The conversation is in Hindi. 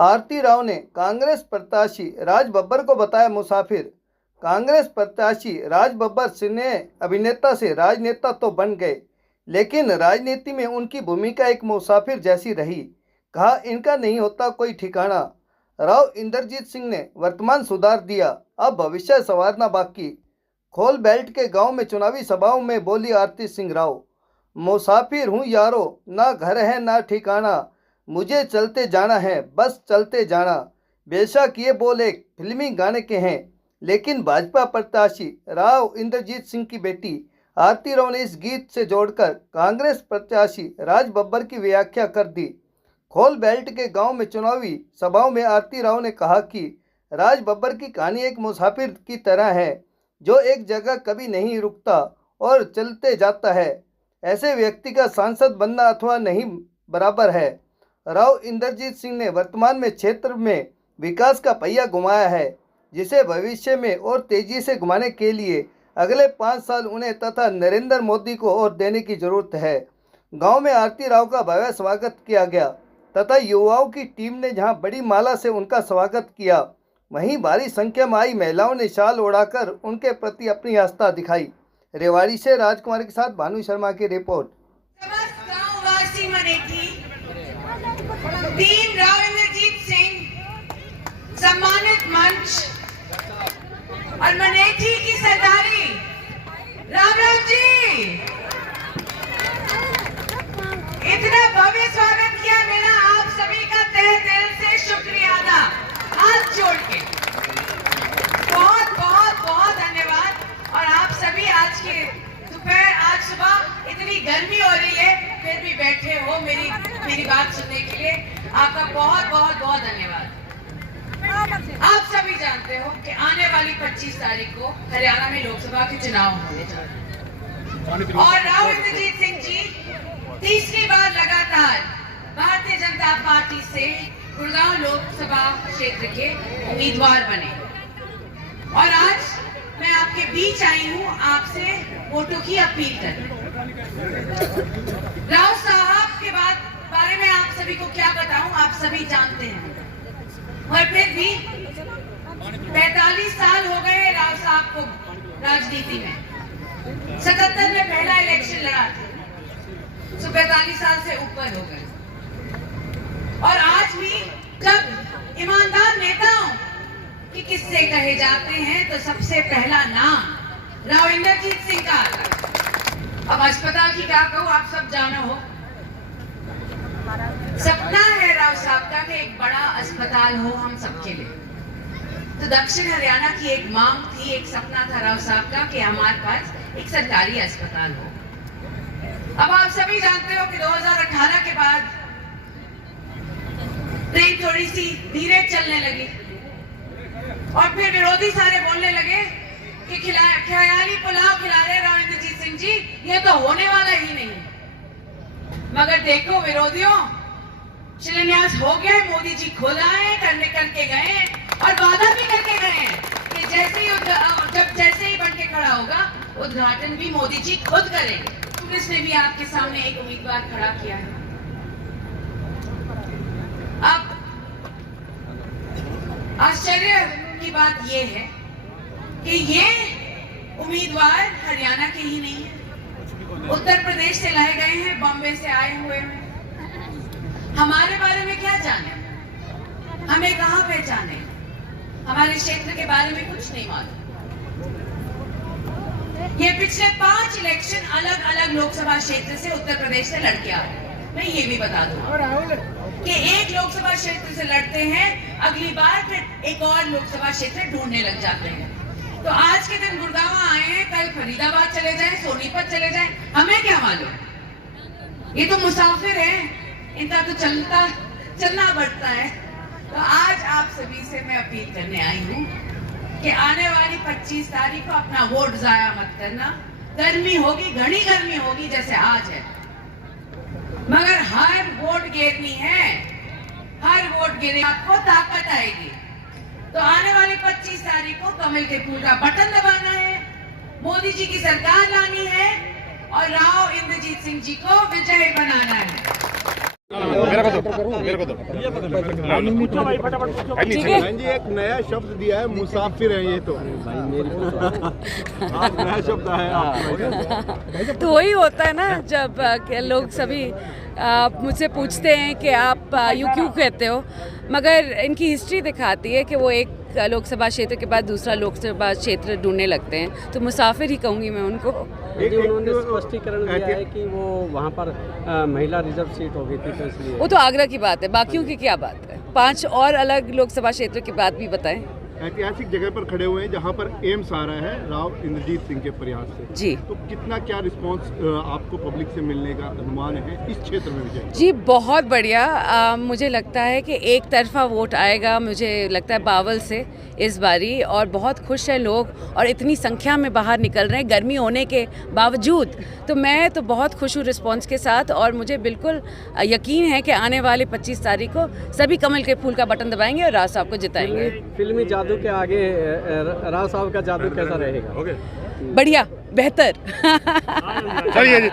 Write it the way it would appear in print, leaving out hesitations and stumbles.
आरती राव ने कांग्रेस प्रत्याशी राज बब्बर को बताया मुसाफिर। कांग्रेस प्रत्याशी राज बब्बर सिने अभिनेता से राजनेता तो बन गए, लेकिन राजनीति में उनकी भूमिका एक मुसाफिर जैसी रही। कहा, इनका नहीं होता कोई ठिकाना। राव इंद्रजीत सिंह ने वर्तमान सुधार दिया, अब भविष्य संवारना बाकी। खोल बेल्ट के गांव में चुनावी सभाओं में बोली आरती सिंह राव, मुसाफिर हूँ यारो, ना घर है ना ठिकाना, मुझे चलते जाना है, बस चलते जाना। बेशक ये बोल एक फिल्मी गाने के हैं, लेकिन भाजपा प्रत्याशी राव इंद्रजीत सिंह की बेटी आरती राव ने इस गीत से जोड़कर कांग्रेस प्रत्याशी राज बब्बर की व्याख्या कर दी। खोल बेल्ट के गांव में चुनावी सभाओं में आरती राव ने कहा कि राज बब्बर की कहानी एक मुसाफिर की तरह है, जो एक जगह कभी नहीं रुकता और चलते जाता है। ऐसे व्यक्ति का सांसद बनना अथवा नहीं बराबर है। राव इंद्रजीत सिंह ने वर्तमान में क्षेत्र में विकास का पहिया घुमाया है, जिसे भविष्य में और तेजी से घुमाने के लिए अगले 5 साल उन्हें तथा नरेंद्र मोदी को और देने की जरूरत है। गांव में आरती राव का भव्य स्वागत किया गया तथा युवाओं की टीम ने जहां बड़ी माला से उनका स्वागत किया, वहीं भारी संख्या में आई महिलाओं ने शाल ओढ़ाकर उनके प्रति अपनी आस्था दिखाई। रेवाड़ी से राजकुमार के साथ भानु शर्मा की रिपोर्ट। टीम राव इंद्रजीत सिंह सम्मानित मंच और मनेठी की सरदारी राम राम जी, इतना भव्य स्वागत किया मेरा आप सभी का तहे दिल से शुक्रिया अदा, हाथ जोड़ के बहुत बहुत बहुत धन्यवाद। और आप सभी आज के दोपहर आज सुबह इतनी गर्मी हो रही है, फिर भी बैठे हो मेरी बात सुनने के लिए, आपका बहुत बहुत बहुत धन्यवाद। आप सभी जानते हो कि आने वाली 25 तारीख को हरियाणा में लोकसभा के चुनाव होने जा रहे हैं और राव इंद्रजीत सिंह जी तीसरी बार लगातार भारतीय जनता पार्टी से गुड़गांव लोकसभा क्षेत्र के उम्मीदवार बने। और आज मैं आपके बीच आई हूं आपसे वोटों की अपील करने। राव साहब के बारे में आप सभी को क्या बताऊं, आप सभी जानते हैं। और फिर भी 45 साल हो गए राव साहब को राजनीति में। 77 में पहला इलेक्शन लड़ा था, तो 45 साल से ऊपर हो गए। और आज भी जब ईमानदार नेताओं की किस्से कहे जाते हैं तो सबसे पहला नाम राव इंद्रजीत सिंह का आता है। अब अस्पताल की क्या कहूं, आप सब जानो हो, सपना है राव साहब का कि एक बड़ा अस्पताल हो हम सबके लिए। तो दक्षिण हरियाणा की एक मांग थी, एक सपना था राव साहब का कि हमारे पास एक सरकारी अस्पताल हो। अब आप सभी जानते हो कि 2018 के बाद ट्रेन थोड़ी सी धीरे चलने लगी और फिर विरोधी सारे बोलने लगे कि ख्याली पुलाव खिला रहे राव इंद्रजीत सिंह जी, ये तो होने वाला ही नहीं। मगर देखो विरोधियों, शिलान्यास हो गया, मोदी जी खुद आए, करके गए और वादा भी करके गए कि जैसे ही बन के खड़ा होगा उद्घाटन भी मोदी जी खुद करेंगे। कांग्रेस ने भी आपके सामने एक उम्मीदवार खड़ा किया है। अब आश्चर्य की बात यह है कि ये उम्मीदवार हरियाणा के ही नहीं है, उत्तर प्रदेश से लाए गए हैं, बॉम्बे से आए हुए हैं। हमारे बारे में क्या जाने, हमें कहां पहचाने, हमारे क्षेत्र के बारे में कुछ नहीं मालूम। ये पिछले 5 इलेक्शन अलग अलग लोकसभा क्षेत्र से उत्तर प्रदेश से लड़के आ रहे हैं। मैं ये भी बता दूं कि एक लोकसभा क्षेत्र से लड़ते हैं, अगली बार फिर एक और लोकसभा क्षेत्र ढूंढने लग जाते हैं। तो आज के दिन गुड़गांव आए हैं, कल फरीदाबाद चले जाएं, सोनीपत चले जाएं, हमें क्या मालूम। ये तो मुसाफिर हैं, इनका तो चलना बढ़ता है। तो आज आप सभी से मैं अपील करने आई हूँ कि आने वाली 25 तारीख को अपना वोट जाया मत करना। गर्मी होगी, घनी गर्मी होगी जैसे आज है, मगर हर वोट गिरनी है, हर वोट गिरे आपको ताकत आएगी। तो आने वाली 25 तारीख को कमल के फूल का बटन दबाना है, मोदी जी की सरकार लानी है और राव इंद्रजीत सिंह जी को विजयी बनाना है। ठीक है। जी एक नया शब्द दिया है, मुसाफिर है ये तो आप नया शब्द है आप। तो वही होता है ना जब लोग सभी मुझसे पूछते हैं कि आप यूँ क्यों कहते हो, मगर इनकी हिस्ट्री दिखाती है कि वो एक लोकसभा क्षेत्र के बाद दूसरा लोकसभा क्षेत्र ढूंढने लगते हैं, तो मुसाफिर ही कहूँगी मैं उनको। उन्होंने स्पष्टीकरण दिया है कि वो वहाँ पर महिला रिजर्व सीट हो गई थी, तो इसलिए वो तो आगरा की बात है, बाकियों की क्या बात है? 5 और अलग लोकसभा क्षेत्र की बात भी बताएं। ऐतिहासिक जगह पर खड़े हुए हैं जहाँ पर एम्स आ रहा है राव इंद्रजीत सिंह के प्रयास से, जी तो कितना क्या रिस्पांस आपको पब्लिक से मिलने का अनुमान है इस क्षेत्र में विजय? जी बहुत बढ़िया। मुझे लगता है कि एक तरफा वोट आएगा, मुझे लगता है बावल से इस बारी, और बहुत खुश हैं लोग और इतनी संख्या में बाहर निकल रहे हैं गर्मी होने के बावजूद। तो मैं तो बहुत खुश हूँ रिस्पांस के साथ, और मुझे बिल्कुल यकीन है कि आने वाले 25 तारीख को सभी कमल के फूल का बटन दबाएंगे और राज साहब को जिताएंगे। फिल्मी जादू के आगे राज साहब का जादू कैसा रहेगा? बढ़िया, बेहतर। चलिए जी।